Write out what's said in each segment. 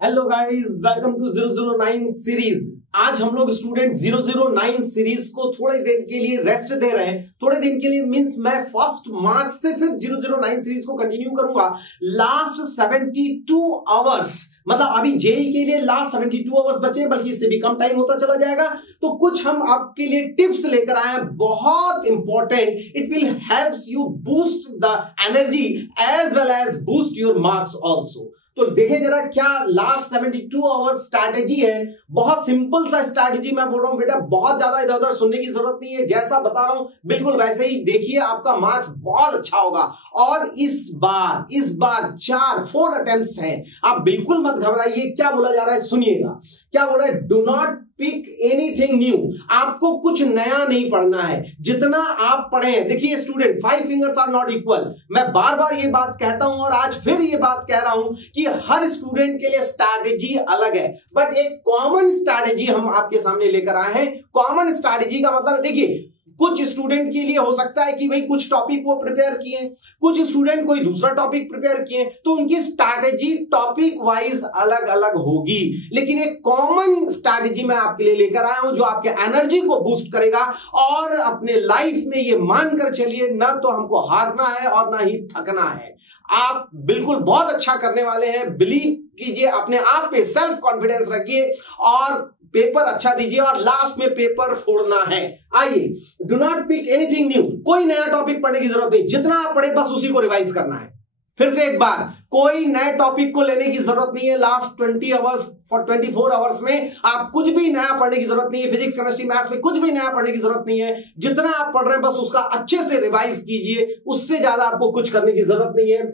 Hello guys, welcome to 009 series. आज हम लोग स्टूडेंट 009 सीरीज को थोड़े दिन के लिए रेस्ट दे रहे हैं। थोड़े दिन के लिए मींस मैं 1 मार्च से फिर 009 सीरीज को कंटिन्यू करूंगा। लास्ट 72 आवर्स, मतलब अभी जेई के लिए लास्ट 72 आवर्स बचे, बल्कि इससे भी कम टाइम होता चला जाएगा। तो कुछ हम आपके लिए टिप्स लेकर आए हैं, बहुत important. It will helps you boost the energy as well as boost your marks also. तो देखें जरा क्या लास्ट 72 आवर्स स्ट्रैटेजी है। बहुत सिंपल सा स्ट्रैटेजी मैं बोल रहा हूं बेटा, बहुत ज्यादा इधर उधर सुनने की जरूरत नहीं है। जैसा बता रहा हूं बिल्कुल वैसे ही देखिए, आपका मार्क्स बहुत अच्छा होगा। और इस बार 4 अटेम्प्ट्स हैं। आप बिल्कुल मत घबराइए। क्या बोला जा रहा है सुनिएगा, क्या बोल रहा है, do not pick anything new. आपको कुछ नया नहीं पढ़ना है, जितना आप पढ़े हैं। देखिए student, 5 fingers are not equal. मैं बार बार ये बात कहता हूं और आज फिर ये बात कह रहा हूं कि हर स्टूडेंट के लिए स्ट्रैटेजी अलग है, बट एक कॉमन स्ट्रैटेजी हम आपके सामने लेकर आए हैं। कॉमन स्ट्रैटेजी का मतलब देखिए, कुछ स्टूडेंट के लिए हो सकता है कि भाई कुछ टॉपिक वो प्रिपेयर किए, कुछ स्टूडेंट कोई दूसरा टॉपिक प्रिपेयर किए, तो उनकी स्ट्रैटेजी टॉपिक वाइज अलग अलग होगी। लेकिन एक कॉमन स्ट्रैटेजी मैं आपके लिए लेकर आया हूं जो आपके एनर्जी को बूस्ट करेगा। और अपने लाइफ में ये मानकर चलिए, ना तो हमको हारना है और ना ही थकना है। आप बिल्कुल बहुत अच्छा करने वाले हैं। बिलीव कीजिए अपने आप पे, सेल्फ कॉन्फिडेंस रखिए और पेपर अच्छा दीजिए और लास्ट में पेपर फोड़ना है। आइए, do not pick anything new. कोई नया टॉपिक पढ़ने की जरूरत नहीं, जितना आप पढ़े बस उसी को रिवाइज करना है। फिर से एक बार, कोई नए टॉपिक को लेने की जरूरत नहीं है। लास्ट 20 आवर्स फॉर 24 आवर्स में आप कुछ भी नया पढ़ने की जरूरत नहीं है। फिजिक्स, केमिस्ट्री, मैथ्स में कुछ भी नया पढ़ने की जरूरत नहीं है। जितना आप पढ़ रहे हैं बस उसका अच्छे से रिवाइज कीजिए, उससे ज्यादा आपको कुछ करने की जरूरत नहीं है।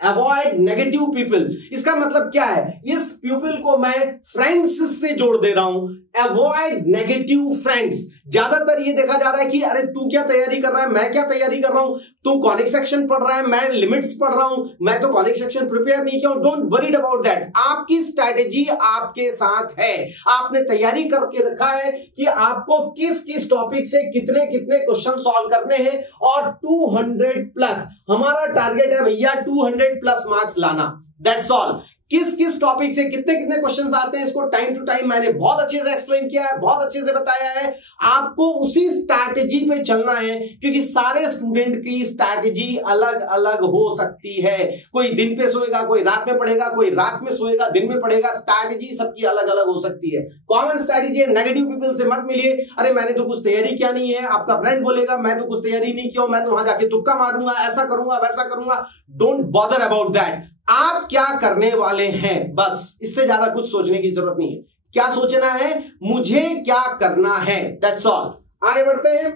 Avoid negative people. इसका मतलब क्या है, इस पीपल को मैं फ्रेंड्स से जोड़ दे रहा हूं। Avoid negative friends. ज्यादातर ये देखा जा रहा है कि अरे तू क्या तैयारी कर रहा है, मैं क्या तैयारी कर रहा हूं, तू कॉनिक सेक्शन पढ़ रहा है, मैं लिमिट्स पढ़ रहा हूं, मैं तो कॉनिक सेक्शन प्रिपेयर नहीं किया हूं। Don't worried about that. आपकी स्ट्रैटेजी आपके साथ है। आपने तैयारी करके रखा है कि आपको किस किस टॉपिक से कितने कितने क्वेश्चन सॉल्व करने हैं। और 200 प्लस हमारा टारगेट है भैया, 200 प्लस मार्क्स लाना। That's all. किस किस टॉपिक से कितने कितने क्वेश्चंस आते हैं, इसको टाइम टू टाइम मैंने बहुत अच्छे से एक्सप्लेन किया है, बहुत अच्छे से बताया है। आपको उसी स्ट्रैटेजी पे चलना है, क्योंकि सारे स्टूडेंट की स्ट्रैटेजी अलग अलग हो सकती है। कोई दिन पे सोएगा, कोई रात में पढ़ेगा, कोई रात में सोएगा, दिन में पढ़ेगा। स्ट्रैटेजी सबकी अलग अलग हो सकती है। कॉमन स्ट्रैटेजी है, नेगेटिव पीपल से मत मिलिए। अरे मैंने तो कुछ तैयारी किया नहीं है। आपका फ्रेंड बोलेगा मैं तो कुछ तैयारी नहीं किया, मैं तो वहां जाके तुक्का मारूंगा, ऐसा करूंगा, वैसा करूंगा। Don't bother about that. आप क्या करने वाले हैं, बस इससे ज्यादा कुछ सोचने की जरूरत नहीं है। क्या सोचना है, मुझे क्या करना है, दैट्स ऑल। आगे बढ़ते हैं।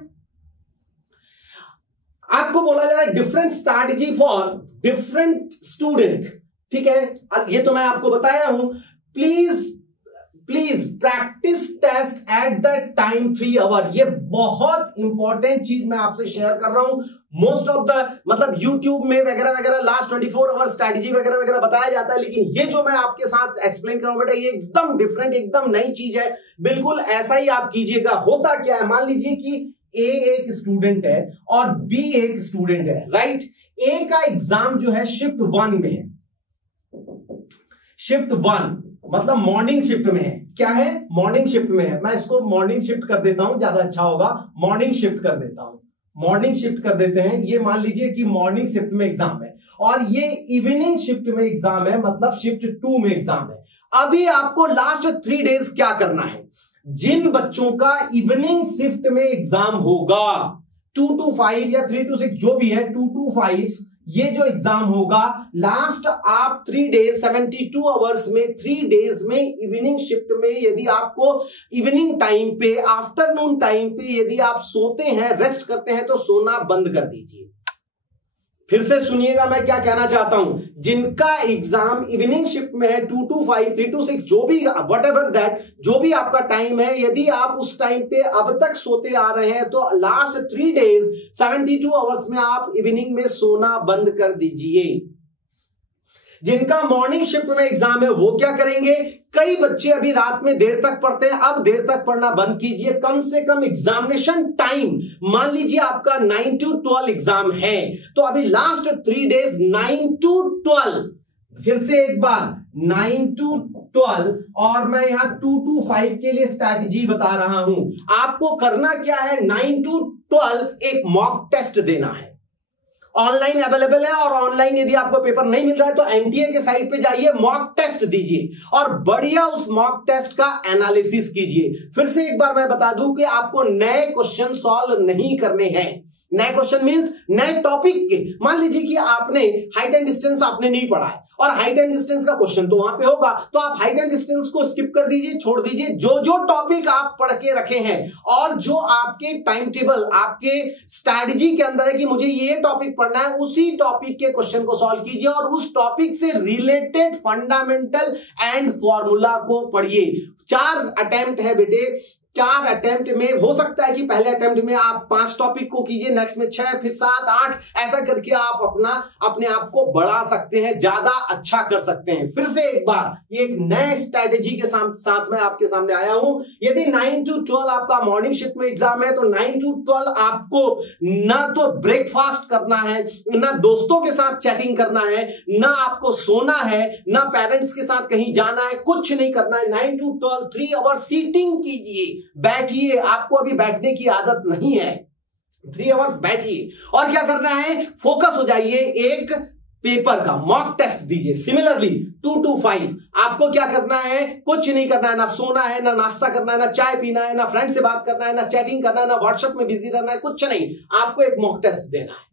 आपको बोला जा रहा है different strategy for different student. ठीक है, ये तो मैं आपको बताया हूं। Please practice test at the time 3 hour. ये बहुत इंपॉर्टेंट चीज मैं आपसे शेयर कर रहा हूं। मोस्ट ऑफ द मतलब YouTube में वगैरह वगैरह लास्ट 24 आवर स्ट्रैटेजी वगैरह वगैरह बताया जाता है, लेकिन ये जो मैं आपके साथ एक्सप्लेन कर रहा हूं बेटा, ये एकदम डिफरेंट, एकदम नई चीज है। बिल्कुल ऐसा ही आप कीजिएगा। होता क्या है, मान लीजिए कि A एक स्टूडेंट है और B एक स्टूडेंट है, राइट। A का एग्जाम जो है शिफ्ट 1 में है। शिफ्ट 1 मतलब मॉर्निंग शिफ्ट में है। क्या है, मॉर्निंग शिफ्ट में है। मैं इसको मॉर्निंग शिफ्ट कर देता हूं, ज्यादा अच्छा होगा। मॉर्निंग शिफ्ट कर देता हूं, मॉर्निंग शिफ्ट कर देते हैं। ये मान लीजिए कि मॉर्निंग शिफ्ट में एग्जाम है और ये इवनिंग शिफ्ट में एग्जाम है, मतलब शिफ्ट 2 में एग्जाम है। अभी आपको लास्ट 3 डेज क्या करना है, जिन बच्चों का इवनिंग शिफ्ट में एग्जाम होगा 2 to 5 या 3 to 6 जो भी है, 2 to 5 ये जो एग्जाम होगा, लास्ट आप 3 डेज 72 आवर्स में 3 डेज में इवनिंग शिफ्ट में यदि आपको इवनिंग टाइम पे, आफ्टरनून टाइम पे यदि आप सोते हैं, रेस्ट करते हैं, तो सोना बंद कर दीजिए। फिर से सुनिएगा मैं क्या कहना चाहता हूं। जिनका एग्जाम इवनिंग शिफ्ट में है 2 to 5, 3 to 6 जो भी, वट एवर दैट, जो भी आपका टाइम है, यदि आप उस टाइम पे अब तक सोते आ रहे हैं तो लास्ट 3 डेज 72 आवर्स में आप इवनिंग में सोना बंद कर दीजिए। जिनका मॉर्निंग शिफ्ट में एग्जाम है वो क्या करेंगे, कई बच्चे अभी रात में देर तक पढ़ते हैं, अब देर तक पढ़ना बंद कीजिए। कम से कम एग्जामिनेशन टाइम, मान लीजिए आपका 9 to 12 एग्जाम है, तो अभी लास्ट 3 डेज 9 to 12, फिर से एक बार 9 to 12 और मैं यहां 2 to 5 के लिए स्ट्रैटेजी बता रहा हूं। आपको करना क्या है, 9 to 12 एक मॉक टेस्ट देना है। ऑनलाइन अवेलेबल है और ऑनलाइन यदि आपको पेपर नहीं मिल रहा है तो एनटीए के साइट पे जाइए, मॉक टेस्ट दीजिए और बढ़िया उस मॉक टेस्ट का एनालिसिस कीजिए। फिर से एक बार मैं बता दूं कि आपको नए क्वेश्चन सॉल्व नहीं करने हैं। नए क्वेश्चन मींस नए टॉपिक के। मान लीजिए कि आपने हाइट एंड डिस्टेंस आपने नहीं पढ़ा है और हाइट एंड डिस्टेंस का क्वेश्चन तो वहां पे होगा, तो आप हाइट एंड डिस्टेंस को स्किप कर दीजिए, छोड़ दीजिए। जो जो टॉपिक आप पढ़ के रखे हैं और जो आपके टाइम टेबल, आपके स्ट्रैटेजी के अंदर है कि मुझे ये टॉपिक पढ़ना है, उसी टॉपिक के क्वेश्चन को सॉल्व कीजिए और उस टॉपिक से रिलेटेड फंडामेंटल एंड फॉर्मूला को पढ़िए। 4 अटेम्प्ट है बेटे, 4 अटेम्प्ट में हो सकता है कि पहले अटेम्प्ट में आप 5 टॉपिक को कीजिए, नेक्स्ट में 6, फिर 7, 8, ऐसा करके आप अपने आप को बढ़ा सकते हैं, ज्यादा अच्छा कर सकते हैं। फिर से एक बार ये एक नए स्ट्रैटेजी के साथ में आपके सामने आया हूं। यदि 9 to 12 आपका मॉर्निंग शिफ्ट में एग्जाम है तो 9 to 12 आपको ना तो ब्रेकफास्ट करना है, ना दोस्तों के साथ चैटिंग करना है, ना आपको सोना है, ना पेरेंट्स के साथ कहीं जाना है, कुछ नहीं करना है। 9 to 12 3 आवर सीटिंग कीजिए, बैठिए। आपको अभी बैठने की आदत नहीं है, 3 आवर्स बैठिए और क्या करना है, फोकस हो जाइए। एक पेपर का मॉक टेस्ट दीजिए। सिमिलरली 2 to 5 आपको क्या करना है, कुछ नहीं करना है, ना सोना है, ना नाश्ता करना है, ना चाय पीना है, ना फ्रेंड से बात करना है, ना चैटिंग करना है, ना व्हाट्सएप में बिजी रहना है, कुछ नहीं। आपको एक मॉक टेस्ट देना है।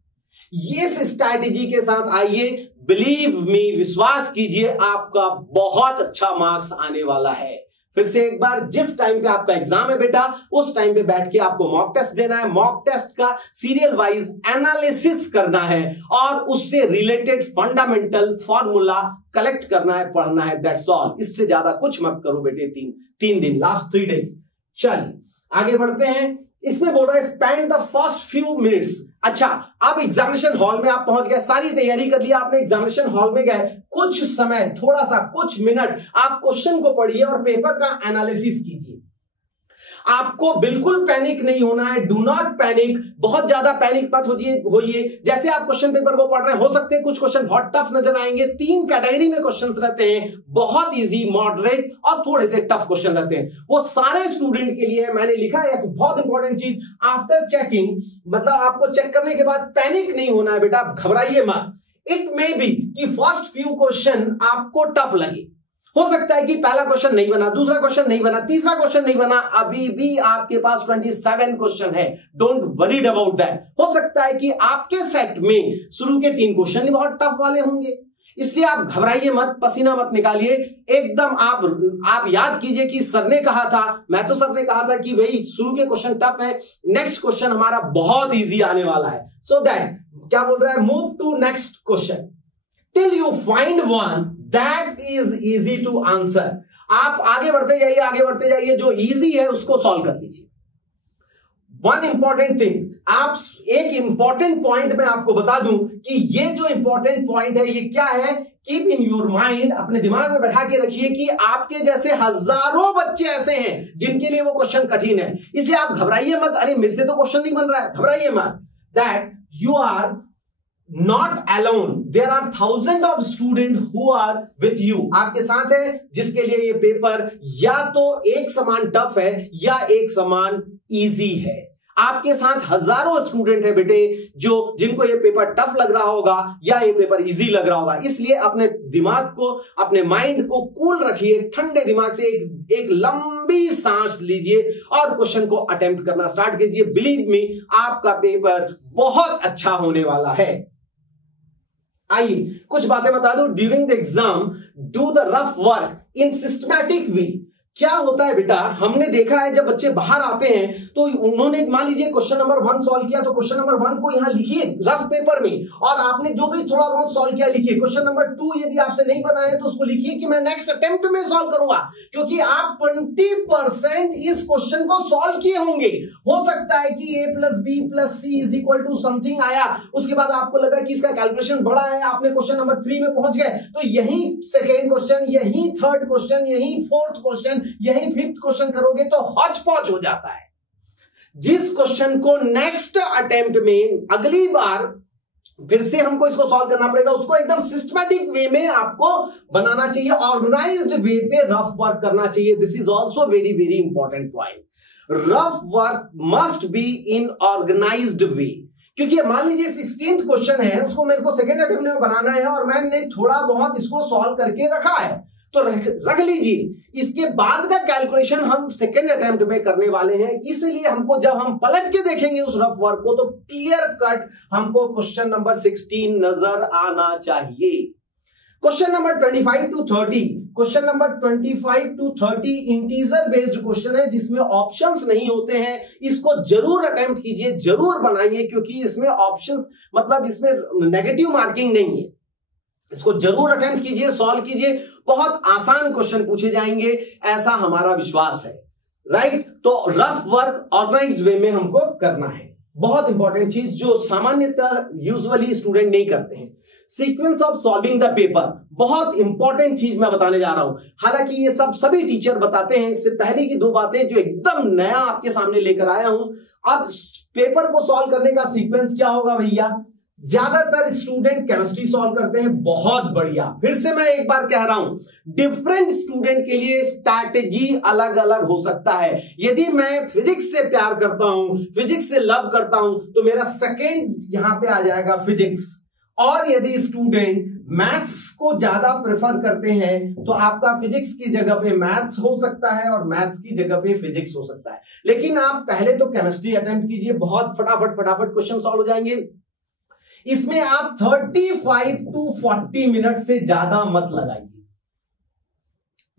ये स्ट्रैटेजी के साथ आइए, बिलीव मी, विश्वास कीजिए, आपका बहुत अच्छा मार्क्स आने वाला है। फिर से एक बार, जिस टाइम पे आपका एग्जाम है बेटा, उस टाइम पे बैठ के आपको मॉक टेस्ट देना है। मॉक टेस्ट का सीरियल वाइज एनालिसिस करना है और उससे रिलेटेड फंडामेंटल फॉर्मूला कलेक्ट करना है, पढ़ना है। That's all. इससे ज्यादा कुछ मत करो बेटे। 3 दिन, लास्ट 3 डेज। चलिए आगे बढ़ते हैं। इसमें बोल रहा है spend the first few minutes. अच्छा, अब एग्जामिनेशन हॉल में आप पहुंच गए, सारी तैयारी कर लिया आपने, एग्जामिनेशन हॉल में गए, कुछ समय, थोड़ा सा, कुछ मिनट आप क्वेश्चन को पढ़िए और पेपर का एनालिसिस कीजिए। आपको बिल्कुल पैनिक नहीं होना है, डू नॉट पैनिक। बहुत ज्यादा पैनिक मत होइए। जैसे आप क्वेश्चन पेपर को पढ़ रहे हैं, हो सकते हैं कुछ क्वेश्चन बहुत टफ नजर आएंगे। 3 कैटेगरी में क्वेश्चंस रहते हैं, बहुत इजी, मॉडरेट और थोड़े से टफ क्वेश्चन रहते हैं। वो सारे स्टूडेंट के लिए है। मैंने लिखा है बहुत इंपॉर्टेंट चीज, आफ्टर चेकिंग, मतलब आपको चेक करने के बाद पैनिक नहीं होना है बेटा, घबराइए मत। इट मे बी कि फर्स्ट फ्यू क्वेश्चन आपको टफ लगे, हो सकता है कि पहला क्वेश्चन नहीं बना, दूसरा क्वेश्चन नहीं बना, तीसरा क्वेश्चन नहीं बना, अभी भी आपके पास 27 क्वेश्चन है। Don't worried about that. हो सकता है कि आपके सेट में शुरू के 3 क्वेश्चन ही बहुत टफ वाले होंगे, इसलिए आप घबराइए मत, पसीना मत निकालिए। एकदम आप याद कीजिए कि सर ने कहा था, मैं तो सर ने कहा था कि भाई शुरू के क्वेश्चन टफ है, नेक्स्ट क्वेश्चन हमारा बहुत इजी आने वाला है। सो दैट क्या बोल रहा है, move to next question till you find one that is easy to answer। आप आगे बढ़ते जाइए, जो इजी है उसको सॉल्व कर लीजिए। वन इंपॉर्टेंट थिंग, आप एक इंपॉर्टेंट पॉइंट मैं आपको बता दूं कि ये जो इंपॉर्टेंट पॉइंट है ये क्या है, कीप इन योर माइंड, अपने दिमाग में बैठा के रखिए कि आपके जैसे हजारों बच्चे ऐसे हैं जिनके लिए वो क्वेश्चन कठिन है। इसलिए आप घबराइए मत, अरे मेरे से तो क्वेश्चन नहीं बन रहा है, घबराइए मत। That you are not alone, there are thousands of students who are with you। आपके साथ है जिसके लिए ये पेपर या तो एक समान टफ है या एक समान इजी है। आपके साथ हजारों स्टूडेंट है बेटे जिनको ये पेपर टफ लग रहा होगा या ये पेपर इजी लग रहा होगा। इसलिए अपने दिमाग को, अपने माइंड को कूल रखिए, ठंडे दिमाग से एक लंबी सांस लीजिए और क्वेश्चन को अटेम्प्ट करना स्टार्ट कीजिए। बिलीव मी, आपका पेपर बहुत अच्छा होने वाला है। आइए कुछ बातें बता दो। During the exam do the rough work in systematic way. क्या होता है बेटा, हमने देखा है जब बच्चे बाहर आते हैं तो उन्होंने मान लीजिए क्वेश्चन नंबर 1 सॉल्व किया तो क्वेश्चन नंबर 1 को यहां लिखिए रफ पेपर में, और आपने जो भी थोड़ा बहुत सॉल्व किया लिखिए। क्वेश्चन नंबर 2 यदि आपसे नहीं बना है तो उसको लिखिए कि मैं नेक्स्ट अटेम्प्ट में सॉल्व करूंगा, क्योंकि आप 20% इस क्वेश्चन को सॉल्व किए होंगे। हो सकता है कि a + b + c = समथिंग आया, उसके बाद आपको लगा कि इसका कैलकुलेशन बड़ा है, आपने क्वेश्चन नंबर 3 में पहुंच गए, तो यही सेकेंड क्वेश्चन, यही थर्ड क्वेश्चन, यही फोर्थ क्वेश्चन, यही 5th क्वेश्चन करोगे तो हौच-पौच हो जाता है। जिस क्वेश्चन को नेक्स्ट अटेम्प्ट में अगली बार फिर से हमको इसको सॉल्व करना पड़ेगा, उसको एकदम सिस्टमैटिक वे में आपको बनाना चाहिए, ऑर्गेनाइज्ड वे पे रफ वर्क करना चाहिए। This is also very very important point. Rough work must be in organised way, क्योंकि मान लीजिए 16th क्वेश्चन है, उसको मेरे को सेकेंड अटेम्प्ट में बनाना है और मैंने थोड़ा बहुत इसको सॉल्व करके रखा है, तो रख लीजिए। इसके बाद का कैलकुलेशन हम सेकेंड अटेम्प्ट में करने वाले हैं, इसलिए हमको जब हम पलट के देखेंगे उस रफ वर्क को तो क्लियर कट हमको क्वेश्चन नंबर 16 नजर आना चाहिए। Question number 25 to 30, question number 25 to 30 integer based question है जिसमें ऑप्शंस नहीं होते हैं। इसको जरूर अटेम्प्ट कीजिए, जरूर बनाइए, क्योंकि इसमें ऑप्शंस मतलब इसमें नेगेटिव मार्किंग नहीं है। इसको जरूर अटेम्प्ट कीजिए, सॉल्व कीजिए, बहुत आसान क्वेश्चन पूछे जाएंगे, ऐसा हमारा विश्वास है, राइट। तो रफ वर्क ऑर्गेनाइज्ड वे में हमको करना है, बहुत इंपॉर्टेंट चीज जो सामान्यतः यूजुअली स्टूडेंट नहीं करते हैं। Sequence of solving the paper, बहुत इंपॉर्टेंट चीज मैं बताने जा रहा हूं। हालांकि ये सब सभी टीचर बताते हैं, इससे पहले की दो बातें जो एकदम नया आपके सामने लेकर आया हूं। अब पेपर को सॉल्व करने का सीक्वेंस क्या होगा भैया? ज्यादातर स्टूडेंट केमिस्ट्री सॉल्व करते हैं, बहुत बढ़िया। फिर से मैं एक बार कह रहा हूं, डिफरेंट स्टूडेंट के लिए स्ट्रैटेजी अलग अलग हो सकता है। यदि मैं फिजिक्स से प्यार करता हूं, फिजिक्स से लव करता हूं, तो मेरा सेकेंड यहां पे आ जाएगा फिजिक्स। और यदि स्टूडेंट मैथ्स को ज्यादा प्रेफर करते हैं तो आपका फिजिक्स की जगह पे मैथ्स हो सकता है और मैथ्स की जगह पे फिजिक्स हो सकता है। लेकिन आप पहले तो केमिस्ट्री अटेम्प्ट कीजिए, बहुत फटाफट क्वेश्चन सॉल्व हो जाएंगे। इसमें आप 35 to 40 मिनट से ज्यादा मत लगाइए,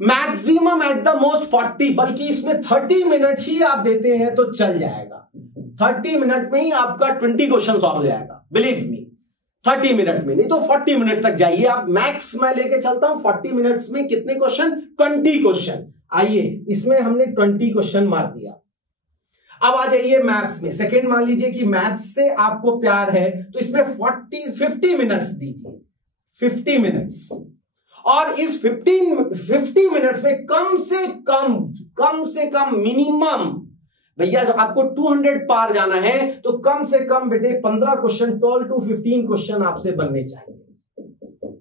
मैक्सिमम एट द मोस्ट 40, बल्कि इसमें 30 मिनट ही आप देते हैं तो चल जाएगा। 30 मिनट में ही आपका 20 क्वेश्चन सॉल्व हो जाएगा, बिलीव मी। 30 मिनट में नहीं तो 40 मिनट तक जाइए आप। मैक्स मैं लेके चलता हूं 40 मिनट्स में कितने क्वेश्चन? 20 क्वेश्चन। आइए, इसमें हमने 20 क्वेश्चन मार दिया। अब आ जाइए मैथ्स में। सेकेंड मान लीजिए कि मैथ्स से आपको प्यार है तो इसमें 50 मिनट्स दीजिए, 50 मिनट्स। और इस 50 मिनट्स में कम से कम मिनिमम भैया जब आपको 200 पार जाना है तो कम से कम बेटे 15 क्वेश्चन, 12 to 15 क्वेश्चन आपसे बनने चाहिए।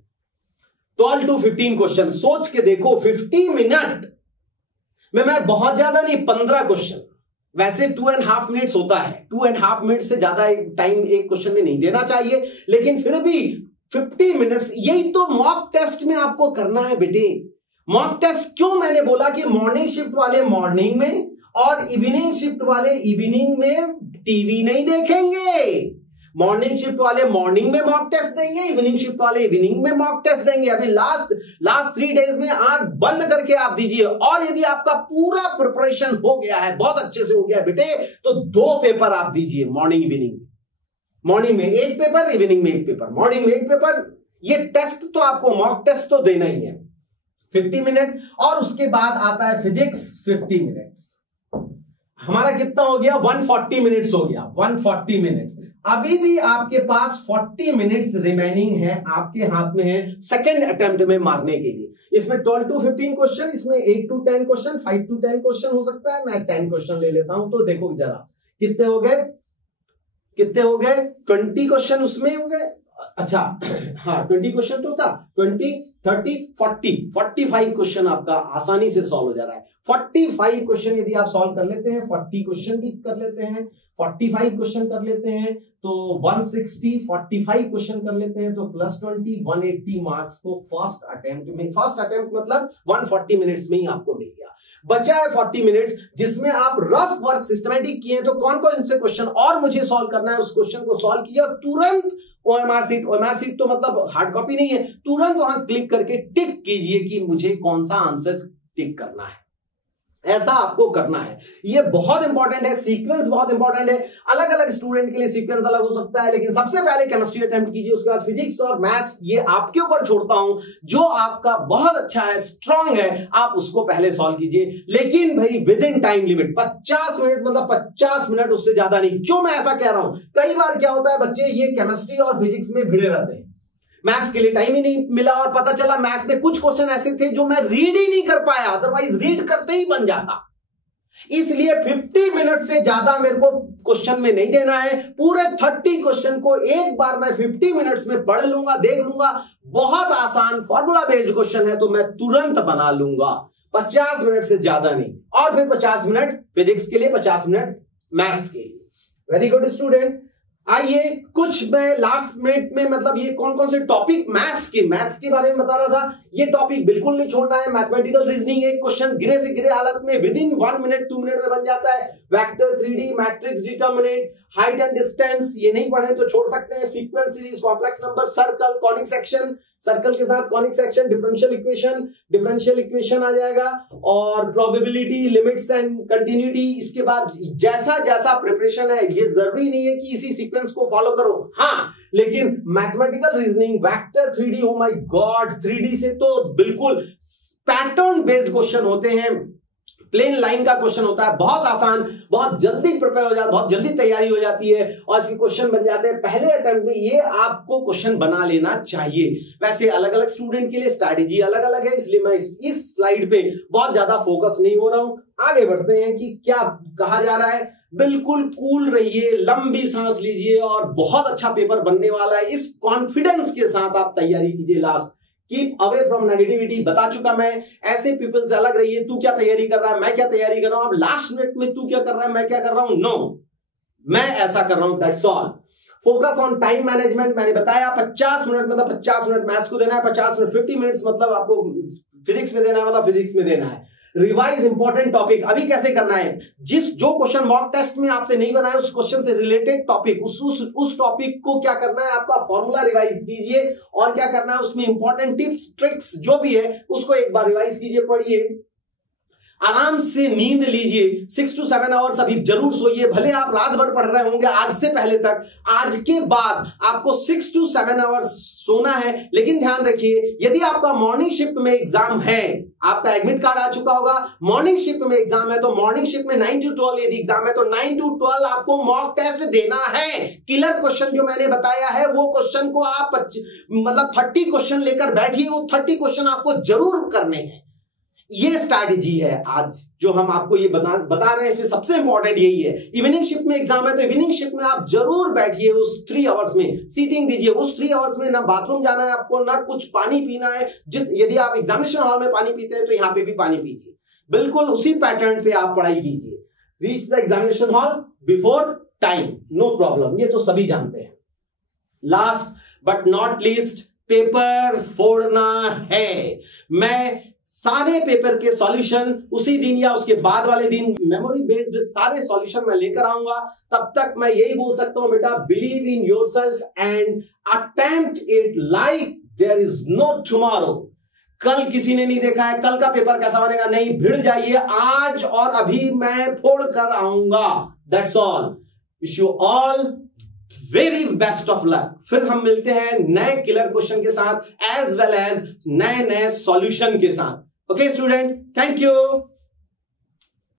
12 to 15 क्वेश्चन सोच के देखो, 50 मिनट में मैं बहुत ज्यादा नहीं, 15 क्वेश्चन। वैसे 2.5 मिनट्स होता है, 2.5 मिनट से ज्यादा टाइम एक क्वेश्चन में नहीं देना चाहिए, लेकिन फिर भी 50 मिनट्स, यही तो मॉक टेस्ट में आपको करना है बेटे। मॉक टेस्ट क्यों मैंने बोला कि मॉर्निंग शिफ्ट वाले मॉर्निंग में और इवनिंग शिफ्ट वाले इवनिंग में टीवी नहीं देखेंगे। मॉर्निंग शिफ्ट वाले मॉर्निंग में मॉक टेस्ट देंगे, इवनिंग शिफ्ट वाले इवनिंग में मॉक टेस्ट देंगे। अभी लास्ट 3 डेज में आंख बंद करके आप दीजिए। और यदि आपका पूरा प्रिपरेशन हो गया है, बहुत अच्छे से हो गया है बेटे, तो 2 पेपर आप दीजिए, मॉर्निंग इवनिंग। मॉर्निंग में 1 पेपर, इवनिंग में 1 पेपर, मॉर्निंग में 1 पेपर। ये टेस्ट तो आपको मॉक टेस्ट तो देना ही है, 50 मिनट। और उसके बाद आता है फिजिक्स, 50 मिनट्स। हमारा कितना हो गया? 140 मिनट्स हो गया, 140 मिनट्स। अभी भी आपके पास 40 मिनट्स रिमेनिंग है, आपके हाथ में है सेकेंड अटेम्प्ट में मारने के लिए। इसमें 12 to 15 क्वेश्चन, इसमें 8 to 10 क्वेश्चन, 5 to 10 क्वेश्चन हो सकता है। मैं 10 क्वेश्चन ले लेता हूं। तो देखो जरा कितने हो गए, 20 क्वेश्चन उसमें हो गए। अच्छा हाँ, 20 क्वेश्चन तो था, 20, 30, 40, 45 क्वेश्चन आपका आसानी से सॉल्व हो जा रहा है। 45 क्वेश्चन यदि आप सॉल्व कर लेते हैं, 40 क्वेश्चन भी कर लेते हैं, 45 क्वेश्चन कर लेते हैं तो 160, 45 क्वेश्चन कर लेते हैं तो +20, 180 मार्क्स को फर्स्ट अटेम्प्ट में, फर्स्ट अटेम्प्ट मतलब 140 मिनट्स में ही आपको मिल गया। बचा है 40 मिनट्स जिसमें आप रफ वर्क सिस्टमैटिक किए, तो कौन कौन से क्वेश्चन और मुझे सॉल्व करना है, उस क्वेश्चन को सॉल्व किया और तुरंत OMR सीट तो मतलब हार्ड कॉपी नहीं है, तुरंत वहां क्लिक करके टिक कीजिए कि मुझे कौन सा आंसर टिक करना है। ऐसा आपको करना है, ये बहुत इंपॉर्टेंट है। सीक्वेंस बहुत इंपॉर्टेंट है। अलग अलग स्टूडेंट के लिए सीक्वेंस अलग हो सकता है, लेकिन सबसे पहले केमिस्ट्री अटेम्प्ट कीजिए, उसके बाद फिजिक्स और मैथ्स, ये आपके ऊपर छोड़ता हूं। जो आपका बहुत अच्छा है, स्ट्रांग है, आप उसको पहले सॉल्व कीजिए, लेकिन भाई with in time limit. 50 minute मतलब 50 मिनट, उससे ज्यादा नहीं। क्यों मैं ऐसा कह रहा हूं? कई बार क्या होता है, बच्चे ये केमिस्ट्री और फिजिक्स में भिड़े रहते हैं, मैथ्स के लिए टाइम ही नहीं मिला और पता चला मैथ्स में कुछ क्वेश्चन ऐसे थे जो मैं रीड ही नहीं कर पाया, अदरवाइज रीड करते ही बन जाता। इसलिए 50 मिनट से ज्यादा मेरे को क्वेश्चन में नहीं देना है। पूरे 30 क्वेश्चन को एक बार मैं 50 मिनट्स में पढ़ लूंगा, देख लूंगा। बहुत आसान फॉर्मूला बेस्ड क्वेश्चन है तो मैं तुरंत बना लूंगा। 50 मिनट से ज्यादा नहीं। और फिर 50 मिनट फिजिक्स के लिए, 50 मिनट मैथ्स के लिए। Very good student. आइए कुछ मैं लास्ट मिनट में मतलब ये कौन कौन से टॉपिक मैथ्स के बारे में बता रहा था, ये टॉपिक बिल्कुल नहीं छोड़ना है। मैथमेटिकल रीजनिंग एक क्वेश्चन गिरे से गिरे हालत में विद इन 1 मिनट 2 मिनट में बन जाता है। Vector, 3D, matrix, determinant, height and distance ये नहीं पढ़े तो छोड़ सकते हैं। Sequence series, complex number, circle, conic section, circle के साथ कॉनिक सेक्शन, डिफरेंशियल इक्वेशन आ जाएगा, और प्रोबेबिलिटी, लिमिट्स एंड कंटिन्यूटी। इसके बाद जैसा जैसा प्रिपरेशन है, ये जरूरी नहीं है कि इसी सीक्वेंस को फॉलो करो, हाँ, लेकिन mathematical reasoning, vector, 3D, oh my God, 3D से तो बिल्कुल पैटर्न बेस्ड क्वेश्चन होते हैं। प्लेन लाइन का क्वेश्चन होता है, बहुत आसान, बहुत जल्दी प्रिपेयर हो जाता है, बहुत जल्दी तैयारी हो जाती है और इसके क्वेश्चन बन जाते हैं पहले अटेम्प्ट में। ये आपको क्वेश्चन बना लेना चाहिए। वैसे अलग अलग स्टूडेंट के लिए स्ट्रैटेजी अलग अलग है, इसलिए मैं इस स्लाइड पे बहुत ज्यादा फोकस नहीं हो रहा हूं। आगे बढ़ते हैं कि क्या कहा जा रहा है। बिल्कुल कूल रहिए, लंबी सांस लीजिए और बहुत अच्छा पेपर बनने वाला है। इस कॉन्फिडेंस के साथ आप तैयारी कीजिए। Last keep away from negativity, बता चुका मैं। ऐसे पीपल से अलग रहिए। तू क्या तैयारी कर रहा है, मैं क्या तैयारी कर रहा हूं। अब लास्ट मिनट में तू क्या कर रहा है, मैं क्या कर रहा हूं, नो, मैं ऐसा कर रहा हूं, that's all. Focus on time management, मैंने बताया 50 मिनट मतलब 50 मिनट मैथ्स को देना है, 50 मिनट 50 मिनट्स मतलब आपको फिजिक्स में देना है, मतलब फिजिक्स में देना है। Revise important topic. अभी कैसे करना है, जो क्वेश्चन मॉक टेस्ट में आपसे नहीं बनाया उस क्वेश्चन से रिलेटेड टॉपिक, उस टॉपिक को क्या करना है, आपका फॉर्मूला रिवाइज कीजिए और क्या करना है उसमें इंपॉर्टेंट टिप्स ट्रिक्स जो भी है उसको एक बार रिवाइज कीजिए, पढ़िए, आराम से नींद लीजिए। 6 to 7 आवर्स अभी जरूर सोइए। भले आप रात भर पढ़ रहे होंगे आज से पहले तक, आज के बाद आपको 6 to 7 आवर्स सोना है। लेकिन ध्यान रखिए, यदि आपका मॉर्निंग शिफ्ट में एग्जाम है, आपका एडमिट कार्ड आ चुका होगा, मॉर्निंग शिफ्ट में एग्जाम है तो मॉर्निंग शिफ्ट में 9 to 12 यदि एग्जाम है तो 9 to 12 आपको मॉक टेस्ट देना है। किलर क्वेश्चन जो मैंने बताया है वो क्वेश्चन को आप मतलब 30 क्वेश्चन लेकर बैठिए, वो 30 क्वेश्चन आपको जरूर करने हैं। ये स्ट्रैटेजी है आज जो हम आपको ये बता रहे हैं। इसमें सबसे इंपॉर्टेंट यही है। इवनिंग शिफ्ट में एग्जाम है तो इवनिंग शिफ्ट में आप जरूर बैठिए, उस 3 आवर्स में सीटिंग दीजिए। उस 3 आवर्स में ना बाथरूम जाना है आपको, ना कुछ पानी पीना है। यदि आप एग्जामिनेशन हॉल में पानी पीते हैं तो यहां पे भी पानी पीजिए। बिल्कुल उसी पैटर्न पे आप पढ़ाई कीजिए। Reach the examination hall before time, no problem, ये तो सभी जानते हैं। Last but not least, paper फोड़ना है। मैं सारे पेपर के सॉल्यूशन उसी दिन या उसके बाद वाले दिन मेमोरी बेस्ड सारे सॉल्यूशन मैं लेकर आऊंगा। तब तक मैं यही बोल सकता हूं, बेटा, believe in yourself and attempt it like there is no tomorrow. कल किसी ने नहीं देखा है, कल का पेपर कैसा बनेगा, नहीं, भिड़ जाइए। आज और अभी मैं फोड़ कर आऊंगा। That's all. Wish you all very best of luck. फिर हम मिलते हैं नए किलर क्वेश्चन के साथ एज वेल एज नए सॉल्यूशन के साथ। Okay student, thank you.